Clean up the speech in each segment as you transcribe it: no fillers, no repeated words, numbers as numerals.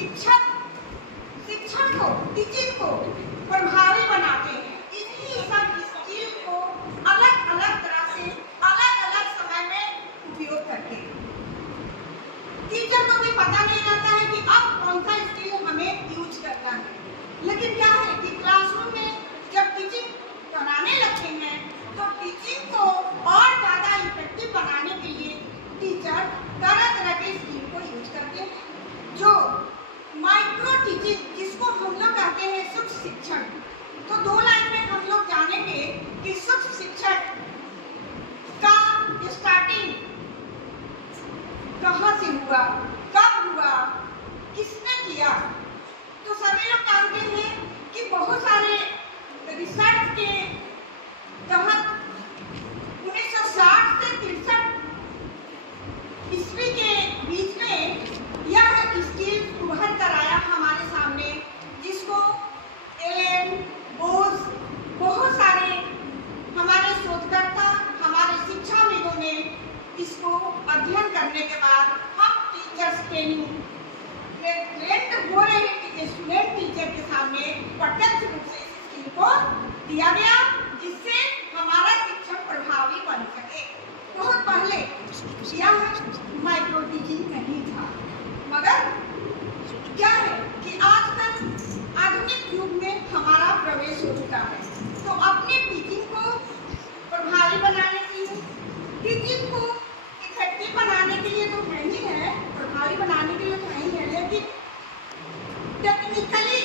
शिक्षक शिक्षण को, टीचिंग को प्रभावी बनाते हैं। इन्हीं सब स्किल को अलग अलग तरह से अलग अलग समय में उपयोग करते हैं। टीचर को भी पता नहीं रहता है कि अब कौन सा स्किल हमें यूज करना है, लेकिन क्या है कि क्लासरूम में जब टीचिंग कराने लगते हैं तो टीचिंग को और ज़्यादा इफेक्टिव बनाने के लिए टीचर तरह तरह के स्किल को यूज करते हैं, जो माइक्रो टीचिंग जिसको हम लोग कहते हैं सूक्ष्म शिक्षण। तो 2 लाइन में हम लोग जानेंगे कि सूक्ष्म शिक्षण का स्टार्टिंग कहाँ से हुआ, कब हुआ, किसने किया। तो सभी लोग जानते हैं कि बहुत सारे रिसर्च के तहत 1960 से 63 ईस्वी के बीच में यह स्किल उभर कर आया हमारे सामने, जिसको एलन बोस, बहुत सारे हमारे शोधकर्ता, हमारे शिक्षाविदों ने इसको अध्ययन करने के बाद हम टीचर्स ट्रेनिंग ट्रेंड हो रहे स्टूडेंट टीचर के सामने प्रत्यक्ष रूप से इस स्किल को दिया गया, जिससे हमारा शिक्षण प्रभावी बन सके। बहुत पहले यह माइक्रो टीचिंग नहीं था, मगर क्या है कि आजकल आधुनिक युग में हमारा प्रवेश हो चुका है। तो अपने टीचिंग को प्रभावी बनाने के लिए, टीचिंग को इफेक्टिव बनाने के लिए तो नहीं है, प्रभावी बनाने के लिए तो नहीं है, लेकिन टेक्निकली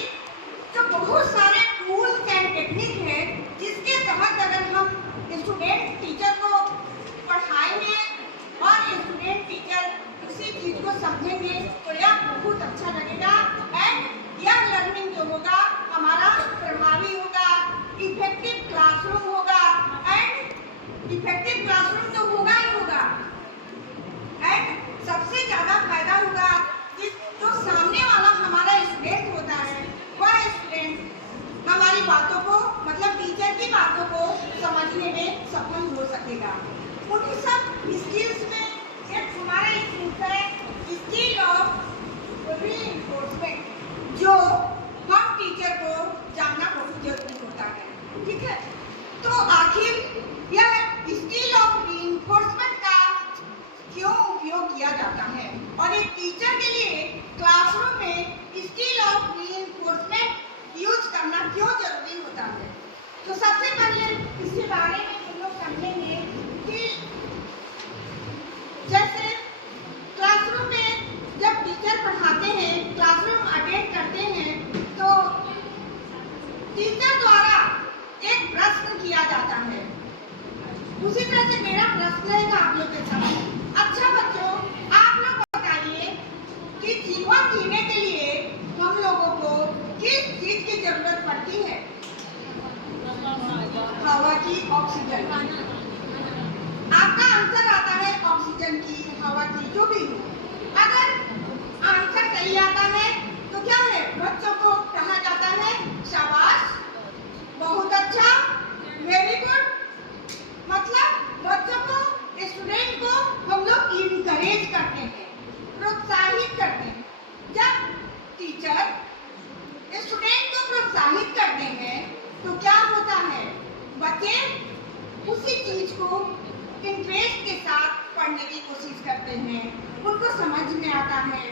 तो बहुत सारे टूल्स एंड टेक्निक है जिसके तहत अगर हम स्टूडेंट टीचर को पढ़ाएंगे और स्टूडेंट टीचर उसी चीज को समझेंगे तो यह बहुत अच्छा लगेगा एंड यह लर्निंग जो होगा हमारा प्रभावी होगा, इफेक्टिव क्लासरूम होगा एंड इफेक्टिव क्लासरूम तो होगा ही होगा एंड सबसे ज्यादा फायदा होगा जो सामने वाला हमारा स्टूडेंट होता है, वह स्टूडेंट हमारी बातों को, मतलब टीचर की बातों को समझने में सफल हो सकेगा। उन्हीं सब स्किल्स में एक हमारा स्किल है स्किल ऑफ रीइंफोर्समेंट, जो हम टीचर को जानना बहुत जरूरी होता है। ठीक है, तो आखिर यह स्किल ऑफ रीइंफोर्समेंट का क्यों उपयोग किया जाता है और एक टीचर के लिए क्लासरूम में स्किल ऑफ रीइंफोर्समेंट यूज करना क्यों जरूरी होता है। तो सबसे पहले इसके बारे में हम लोग समझेंगे कि जैसे क्लासरूम में जब टीचर पढ़ाते हैं, क्लासरूम अटेंड करते हैं, तो टीचर द्वारा एक प्रश्न किया जाता है। उसी तरह से मेरा प्रश्न है आप लोग के सामने। अच्छा बच्चों, आप लोग बताइए कि जीवन जीने के लिए हम लोगों को किस चीज की जरूरत पड़ती है? हवा की, ऑक्सीजन। आपका आंसर आता है ऑक्सीजन की, हवा की, जो भी हो। अगर आंसर सही आता है तो क्या है, बच्चों को कहा जाता है शाबाश, बहुत अच्छा, वेरी गुड। मतलब बच्चों को, स्टूडेंट को हम लोग इनकरेज करते हैं, प्रोत्साहित करते हैं। जब टीचर स्टूडेंट को प्रोत्साहित करते हैं तो क्या होता है, बच्चे उसी चीज को इंटरेस्ट के साथ पढ़ने की कोशिश करते हैं, उनको समझ में आता है,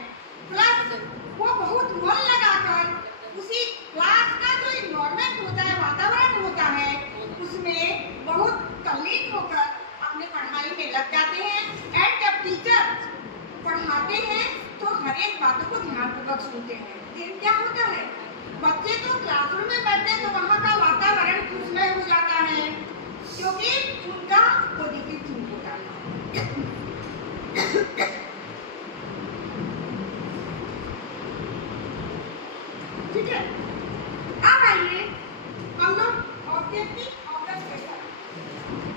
प्लस वो बहुत मन लगाकर उसी क्लास का जो इन्वायरमेंट होता है, वातावरण होता है, उसमें बहुत तल्लीन होकर अपने पढ़ाई में लग जाते हैं। एंड जब टीचर पढ़ाते हैं तो हर एक बातों को ध्यानपूर्वक सुनते हैं। फिर क्या होता है, बच्चे तो क्लासरूम में बैठते हैं तो वहाँ का वातावरण खुशमय हो जाता है, क्योंकि उनका पॉजिटिव थिंक होता है। ठीक है, अब आइए हम लोग objective of the session.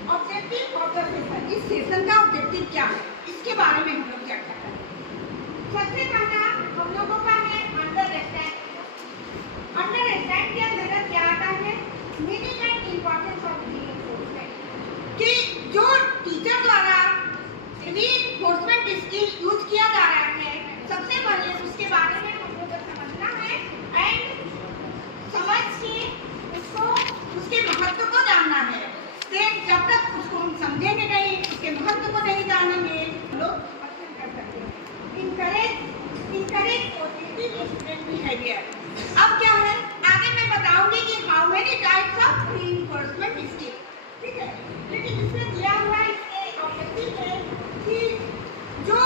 Objective of the session, इस सेशन का ऑब्जेक्टिव क्या है, इसके बारे में हम लोग चर्चा करेंगे। सबसे पहला हम लोगों का है अंडरस्टैंड। अंडरस्टैंड के अंतर्गत क्या आता है, meaning and importance of reinforcement, कि जो टीचर द्वारा रीइंफोर्समेंट स्किल यूज किया जा रहा है, सबसे पहले उसके बारे में हम लोग पॉजिटिव स्टूडेंट बिहेवियर। अब क्या है, आगे मैं बताऊंगी कि how many types of reinforcement skill, ठीक है। लेकिन इसमें दिया हुआ इसके ऑब्जेक्टिव है कि जो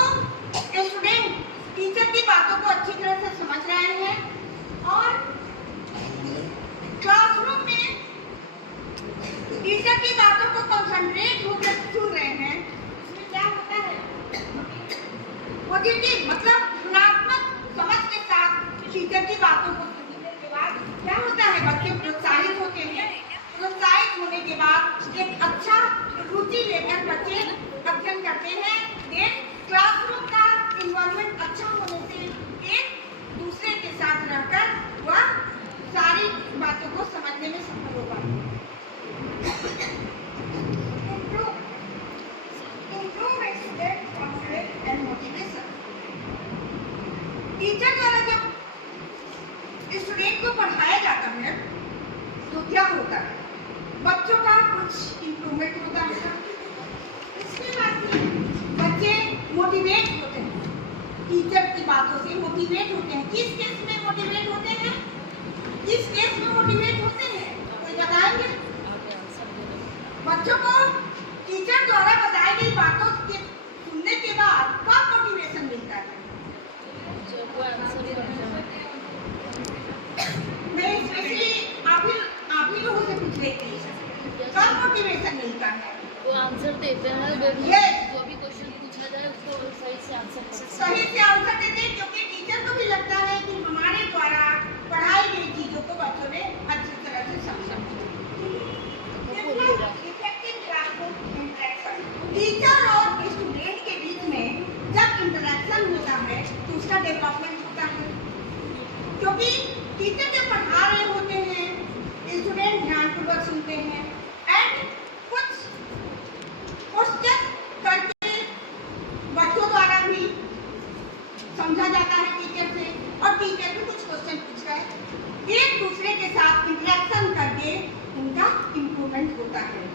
स्टूडेंट टीचर की बातों को अच्छी तरह से समझ रहे हैं और क्लासरूम में टीचर की बातों को कंसंट्रेट होकर सुन रहे हैं, इसमें क्या होता है, पॉजिटिव मतलब धनात्मक समझ के साथ टीचर की बातों को सुनने के बाद क्या होता है, बच्चे प्रोत्साहित होते हैं। प्रोत्साहित होने के बाद एक अच्छा रुचि लेकर बच्चे अध्ययन करते हैं। देन क्लासरूम का इन्वायरमेंट अच्छा होने से एक दूसरे के साथ रहकर वह सारी बातों को समझने में सफल हो पाते हैं। टीचर द्वारा जब स्टूडेंट को पढ़ाया जाता है तो क्या होता है, बच्चों का कुछ इम्प्रूवमेंट होता है। इसके बाद बच्चे मोटिवेट होते हैं, टीचर की बातों से मोटिवेट होते हैं। किस केस में मोटिवेट होते हैं, किस केस में मोटिवेट होते हैं, कोई बताएंगे? बच्चों को टीचर द्वारा बताई गई बातों के सुनने के बाद कब मोटिवेशन मिलता है? मैं स्पेशली आप ही लोगों से पूछ रही थी, कब मोटिवेशन मिलता है? वो आंसर देते हैं, जो भी क्वेश्चन पूछा जाए उसको सही से आंसर देते हैं, क्योंकि टीचर को भी लगता है कि हमारे द्वारा पढ़ाई गई चीजों को बच्चों ने अच्छी तरह से समझा। टीचर और स्टूडेंट के बीच में जब इंटरेक्शन होता है तो उसका डेवलपमेंट होता है, क्योंकि टीचर जब पढ़ा रहे होते हैं स्टूडेंट ध्यानपूर्वक सुनते हैं एंड कुछ क्वेश्चन करके बच्चों द्वारा भी समझा जाता है टीचर से, और टीचर भी कुछ क्वेश्चन पूछता है। एक दूसरे के साथ इंटरेक्शन करके उनका इम्प्रूवमेंट होता है।